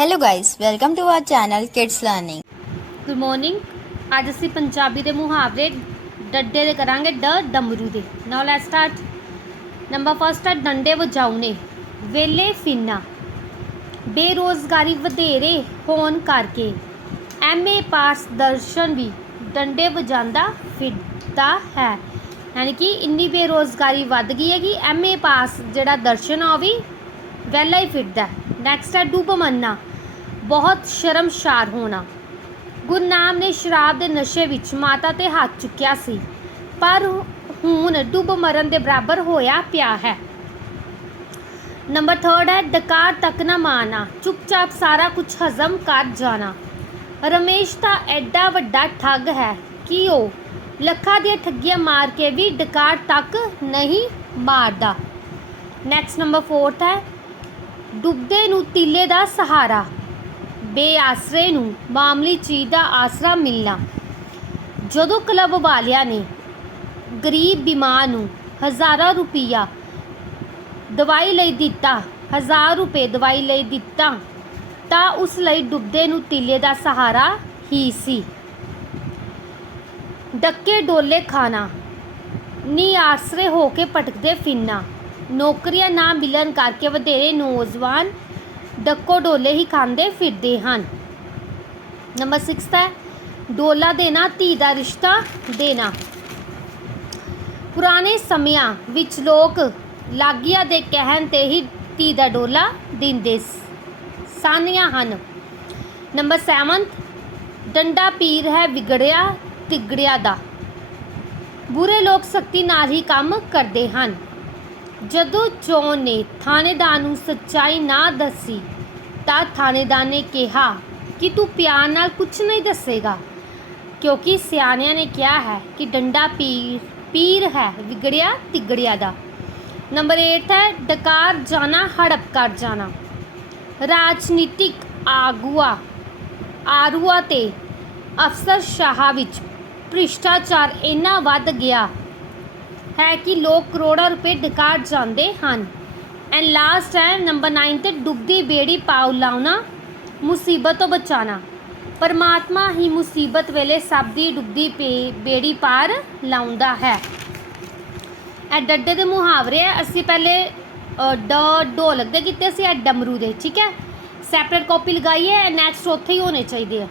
Hello guys, welcome to our channel Kids Learning. Good morning ਅੱਜ ਅਸੀਂ ਪੰਜਾਬੀ ਦੇ ਮੁਹਾਵਰੇ ਡੱਡੇ ਦੇ ਕਰਾਂਗੇ ਡ ਡਮਰੂ ਦੇ। Now let's start number first ਹੈ ਡੰਡੇ ਵਜਾਉਣੇ। ਵੇਲੇ ਫਿੰਨਾ। ਬੇਰੋਜ਼ਗਾਰੀ ਵਧੇਰੇ ਹੋਣ ਕਰਕੇ ਐਮਏ ਪਾਸ ਦਰਸ਼ਨ ਵੀ ਡੰਡੇ ਵਜਾਉਂਦਾ ਫਿਰਦਾ ਹੈ। ਯਾਨੀ ਕਿ ਇੰਨੀ ਬੇਰੋਜ਼ਗਾਰੀ ਵੱਧ ਗਈ ਹੈ ਕਿ ਐਮਏ ਪਾਸ ਜਿਹੜਾ ਦਰਸ਼ਨ ਆ ਉਹ ਵੀ ਵੈਲਾ ਹੀ ਫਿਰਦਾ ਨੈਕਸਟ ਹੈ ਡੁੱਬ ਮੰਨਣਾ ਬਹੁਤ ਸ਼ਰਮਸ਼ਾਰ ਹੋਣਾ। ਗੁਰਨਾਮ ਨੇ ਸ਼ਰਾਬ ਦੇ ਨਸ਼ੇ ਵਿੱਚ ਮਾਤਾ ਤੇ ਹੱਥ ਚੁੱਕਿਆ ਸੀ। ਪਰ ਹੁਣ ਡੁੱਬ ਮਰਨ ਦੇ ਬਰਾਬਰ ਹੋਇਆ ਪਿਆ ਹੈ। ਨੰਬਰ 3 ਹੈ, ਡਕਾਰ ਤੱਕ ਨਾ ਮਾਨਾ ਚੁੱਪਚਾਪ ਸਾਰਾ ਕੁਝ ਹਜ਼ਮ ਕਰ ਜਾਣਾ। ਰਮੇਸ਼ ਤਾਂ ਐਡਾ ਵੱਡਾ ਠੱਗ ਹੈ ਕਿ ਉਹ ਲੱਖਾਂ ਦੀਆਂ ਠੱਗੀਆਂ ਮਾਰ ਕੇ ਵੀ ਡਕਾਰ ਤੱਕ ਨਹੀਂ ਮਾਰਦਾ। ਨੈਕਸਟ ਨੰਬਰ 4 ਹੈ ਡੁੱਬਦੇ ਨੂੰ ਤੀਲੇ ਦਾ ਸਹਾਰਾ। ਬੇਆਸਰੇ ਨੂੰ ਮਾਮੂਲੀ ਚੀਜ਼ ਦਾ ਆਸਰਾ ਮਿਲਣਾ। ਜਦੋਂ ਕਲੱਬ ਵਾਲਿਆਂ ਨੇ ਗਰੀਬ ਬਿਮਾਰ ਨੂੰ ਹਜ਼ਾਰਾਂ ਰੁਪਈਆ ਦਵਾਈ ਲਈ ਦਿੱਤਾ, ਹਜ਼ਾਰ ਰੁਪਏ ਦਵਾਈ ਲਈ ਦਿੱਤਾ, ਤਾਂ ਉਸ ਲਈ ਡੁੱਬਦੇ ਨੂੰ ਤੀਲੇ ਦਾ ਸਹਾਰਾ ਹੀ ਸੀ। ਡੱਕੇ ਡੋਲੇ ਖਾਣਾ। ਨੀ ਆਸਰੇ ਹੋ ਕੇ ਭਟਕਦੇ ਫਿਰਨਾ। ਨੌਕਰੀਆਂ ਨਾ ਮਿਲਣ ਕਰਕੇ ਵਧੇਰੇ ਨੌਜਵਾਨ ਡੱਕੋ ਡੋਲੇ ਹੀ ਖਾਂਦੇ ਫਿਰਦੇ ਹਨ। ਨੰਬਰ 6 ਹੈ, ਡੋਲਾ ਦੇਣਾ, ਧੀ ਦਾ ਰਿਸ਼ਤਾ ਦੇਣਾ। ਪੁਰਾਣੇ ਸਮਿਆਂ ਵਿੱਚ ਲੋਕ ਲਾਗੀਆਂ ਦੇ ਕਹਿਣ ਤੇ ਹੀ ਧੀ ਦਾ ਡੋਲਾ ਦਿੰਦੇ ਸ- ਸਾਨੀਆਂ ਹਨ। ਨੰਬਰ 7 ਡੰਡਾ ਪੀਰ ਹੈ ਵਿਗੜਿਆ, ਤਿਗੜਿਆ ਦਾ। ਬੁਰੇ ਲੋਕ ਸਖਤੀ ਨਾਲ ਹੀ ਕੰਮ ਕਰਦੇ ਹਨ। ਜਦੋਂ ਚੋਣ ਨੇ ਥਾਣੇਦਾਰ ਨੂੰ ਸੱਚਾਈ ਨਾ ਦੱਸੀ, ਤਾਂ ਥਾਣੇਦਾਰ ਨੇ ਕਿਹਾ ਕਿ ਤੂੰ ਪਿਆਰ ਨਾਲ ਕੁਝ ਨਹੀਂ ਦੱਸੇਗਾ। ਕਿਉਂਕਿ ਸਿਆਣਿਆਂ ਨੇ ਕਿਹਾ ਹੈ ਕਿ ਡੰਡਾ ਪੀਰ ਪੀਰ ਹੈ ਵਿਗੜਿਆ ਤਿਗੜਿਆ ਦਾ। ਨੰਬਰ 8 ਹੈ, ਡਕਾਰ ਜਾਣਾ, ਹੜਪ ਕਰ ਜਾਣਾ। ਰਾਜਨੀਤਿਕ ਆਗੂਆ, ਆਰੂਆ ਤੇ ਅਫਸਰ ਸ਼ਾਹ ਵਿੱਚ ਭ੍ਰਿਸ਼ਟਾਚਾਰ ਇੰਨਾ ਵੱਧ ਗਿਆ ਹੈ ਕਿ ਲੋਕ ਕਰੋੜਾਂ ਰੁਪਏ ਡਕਾਰ ਜਾਂਦੇ ਹਨ। ਐਂਡ ਲਾਸਟ ਹੈ ਨੰਬਰ 9 ਤੇ ਡੁੱਬਦੀ ਬੇੜੀ ਪਾਉ ਲਾਉਣਾ ਮੁਸੀਬਤ ਤੋਂ ਬਚਾਣਾ ਪਰਮਾਤਮਾ ਹੀ ਮੁਸੀਬਤ ਵੇਲੇ ਸਭ ਦੀ ਡੁੱਬਦੀ ਪੇ- ਬੇੜੀ ਪਾਰ ਲਾਉਂਦਾ ਹੈ। ਇਹ ਡੱਡੇ ਦੇ ਮੁਹਾਵਰੇ ਹੈ ਅਸੀਂ ਪਹਿਲੇ ਅ, ਡ ਢੋਲਕ ਦੇ ਕੀਤੇ ਸੀ ਇਹ ਡਮਰੂ ਦੇ ਠੀਕ ਹੈ? ਸੈਪਰੇਟ ਕਾਪੀ ਲਗਾਈ ਹੈ ਨੈਕਸਟ ਉੱਥੇ ਹੀ ਹੋਣੇ ਚਾਹੀਦੇ ਆ।